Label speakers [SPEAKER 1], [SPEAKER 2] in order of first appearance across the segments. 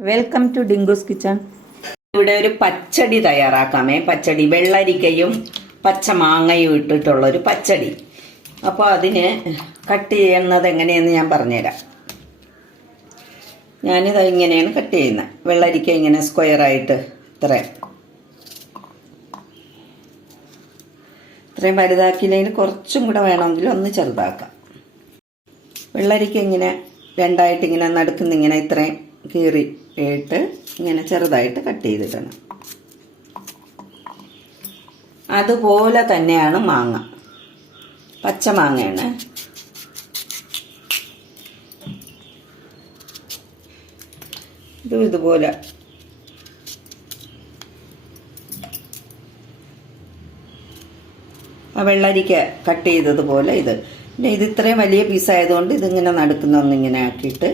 [SPEAKER 1] Welcome to ഡിങ്കുസ് kitchen
[SPEAKER 2] ഇവിടെ ഒരു പച്ചടി തയ്യാറാക്കാമേ പച്ചടി. വെള്ളരിക്കയും പച്ചമാങ്ങയും ഇട്ടിട്ടുള്ള ഒരു പച്ചടി. അപ്പോൾ അതിന് കട്ട് ചെയ്യുന്നത് എങ്ങനെയെന്ന് ഞാൻ പറഞ്ഞുതരാം. ഞാനിത് ഇങ്ങനെയാണ് കട്ട് ചെയ്യുന്നത്. വെള്ളരിക്ക ഇങ്ങനെ സ്ക്വയറായിട്ട് ഇത്രയും. ഇത്രയും വലുതാക്കിയില്ലെങ്കിൽ കുറച്ചും കൂടെ വേണമെങ്കിൽ ഒന്ന് ചെറുതാക്കാം. വെള്ളരിക്ക ഇങ്ങനെ രണ്ടായിട്ട് ഇങ്ങനെ നടുക്കുന്ന ഇങ്ങനെ ഇത്രയും കീറി ഇട്ട് ഇങ്ങനെ ചെറുതായിട്ട് കട്ട് ചെയ്തിടണം. അതുപോലെ തന്നെയാണ് മാങ്ങ. പച്ചമാങ്ങയാണ് ഇതും ഇതുപോലെ. വെള്ളരിക്ക കട്ട് ചെയ്തതുപോലെ ഇത്. പിന്നെ ഇത് ഇത്രയും വലിയ പീസായതുകൊണ്ട് ഇതിങ്ങനെ നടുക്കുന്ന ഒന്നിങ്ങനെ ആക്കിയിട്ട്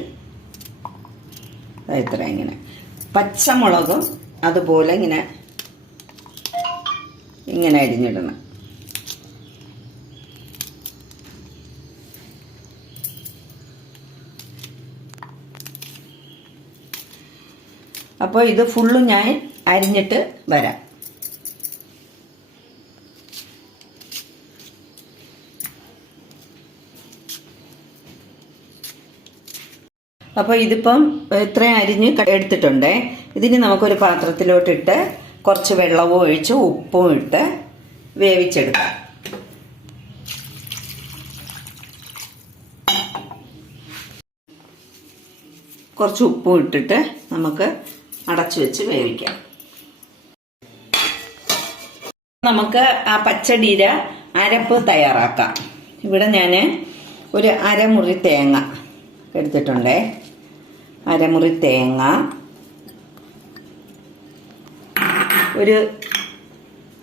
[SPEAKER 2] ഇത്ര ഇങ്ങനെ? പച്ചമുളകും അതുപോലെ ഇങ്ങനെ ഇങ്ങനെ അരിഞ്ഞിടണം. അപ്പോൾ ഇത് ഫുള്ളും ഞാൻ അരിഞ്ഞിട്ട് വരാം. അപ്പോൾ ഇതിപ്പം ഇത്രയും അരിഞ്ഞ് എടുത്തിട്ടുണ്ടേ. ഇതിന് നമുക്കൊരു പാത്രത്തിലോട്ടിട്ട് കുറച്ച് വെള്ളവും ഒഴിച്ച് ഉപ്പും ഇട്ട് വേവിച്ചെടുക്കാം. കുറച്ച് ഉപ്പും ഇട്ടിട്ട് നമുക്ക് അടച്ചു വെച്ച് വേവിക്കാം. നമുക്ക് ആ പച്ചടിയുടെ അരപ്പ് തയ്യാറാക്കാം. ഇവിടെ ഞാൻ ഒരു അരമുറി തേങ്ങ എടുത്തിട്ടുണ്ടേ. അരമുറി തേങ്ങ. ഒരു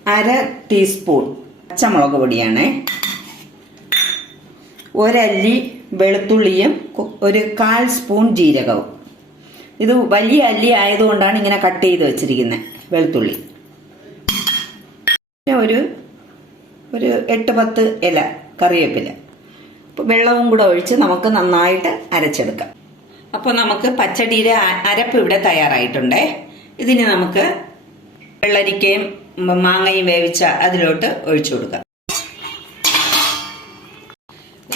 [SPEAKER 2] അര ടീസ്പൂൺ പച്ചമുളക് പൊടിയാണ്. ഒരല്ലി വെളുത്തുള്ളിയും ഒരു കാൽ സ്പൂൺ ജീരകവും. ഇത് വലിയ അല്ലി ആയതുകൊണ്ടാണ് ഇങ്ങനെ കട്ട് ചെയ്ത് വെച്ചിരിക്കുന്നത് വെളുത്തുള്ളി. പിന്നെ ഒരു ഒരു എട്ട് പത്ത് ഇല കറിവേപ്പില. വെള്ളവും കൂടെ ഒഴിച്ച് നമുക്ക് നന്നായിട്ട് അരച്ചെടുക്കാം. അപ്പോൾ നമുക്ക് പച്ചടിയുടെ അരപ്പ് ഇവിടെ തയ്യാറായിട്ടുണ്ട്. ഇതിന് നമുക്ക് വെള്ളരിക്കയും മാങ്ങയും വേവിച്ച അതിലോട്ട് ഒഴിച്ചു കൊടുക്കാം.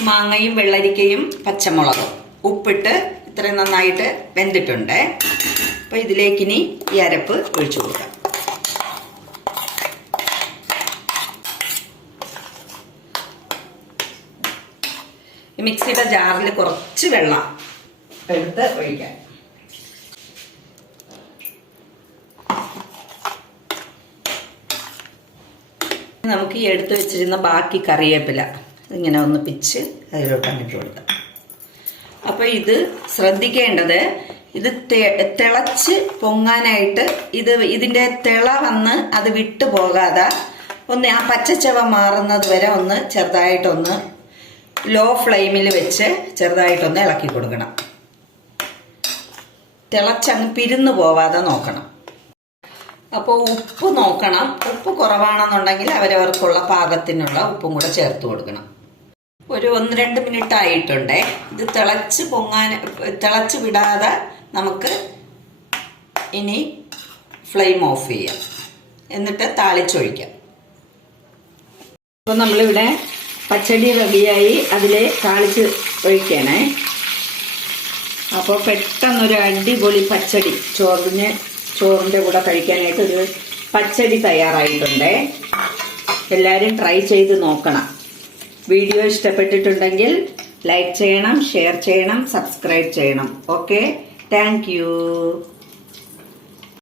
[SPEAKER 2] മാങ്ങയും വെള്ളരിക്കയും പച്ചമുളകും ഉപ്പിട്ട് ഇത്രയും നന്നായിട്ട് വെന്തിട്ടുണ്ട്. അപ്പോൾ ഇതിലേക്കിനി ഈ അരപ്പ് ഒഴിച്ചു കൊടുക്കാം. മിക്സിയുടെ ജാറിൽ കുറച്ച് വെള്ളം എടുത്ത് ഒഴിക്കാം. നമുക്ക് ഈ എടുത്ത് വെച്ചിരുന്ന ബാക്കി കറിവേപ്പില ഇങ്ങനെ ഒന്ന് പിച്ച് അതിലോട്ട് അങ്ങോട്ട് കൊടുക്കാം. അപ്പോൾ ഇത് ശ്രദ്ധിക്കേണ്ടത് ഇത് തിളച്ച് പൊങ്ങാനായിട്ട് ഇത് ഇതിന്റെ തിള വന്ന് അത് വിട്ടു പോകാതെ ഒന്ന് ആ പച്ചച്ചവ മാറുന്നത് വരെ ഒന്ന് ചെറുതായിട്ടൊന്ന് ലോ ഫ്ലെയിമിൽ വെച്ച് ചെറുതായിട്ടൊന്ന് ഇളക്കി കൊടുക്കണം. തിളച്ചങ്ങ് പിരിന്നു പോവാതെ നോക്കണം. അപ്പോൾ ഉപ്പ് നോക്കണം. ഉപ്പ് കുറവാണെന്നുണ്ടെങ്കിൽ അവരവർക്കുള്ള പാകത്തിനുള്ള ഉപ്പും കൂടെ ചേർത്ത് കൊടുക്കണം. ഒരു ഒന്ന് രണ്ട് മിനിറ്റ് ആയിട്ടുണ്ടേ. ഇത് തിളച്ച് പൊങ്ങാൻ തിളച്ച് വിടാതെ നമുക്ക് ഇനി ഫ്ലെയിം ഓഫ് ചെയ്യാം. എന്നിട്ട് താളിച്ചൊഴിക്കാം. അപ്പോൾ നമ്മളിവിടെ പച്ചടി റെഡിയായി അതിലെ താളിച്ച് ഒഴിക്കണേ. അപ്പോൾ പെട്ടെന്നൊരു അടിപൊളി പച്ചടി. ചോറിന് ചോറിന്റെ കൂടെ കഴിക്കാനായിട്ട് ഒരു പച്ചടി തയ്യാറായിട്ടുണ്ട്. എല്ലാവരും ട്രൈ ചെയ്ത് നോക്കണം. വീഡിയോ ഇഷ്ടപ്പെട്ടിട്ടുണ്ടെങ്കിൽ ലൈക്ക് ചെയ്യണം ഷെയർ ചെയ്യണം സബ്സ്ക്രൈബ് ചെയ്യണം. Okay thank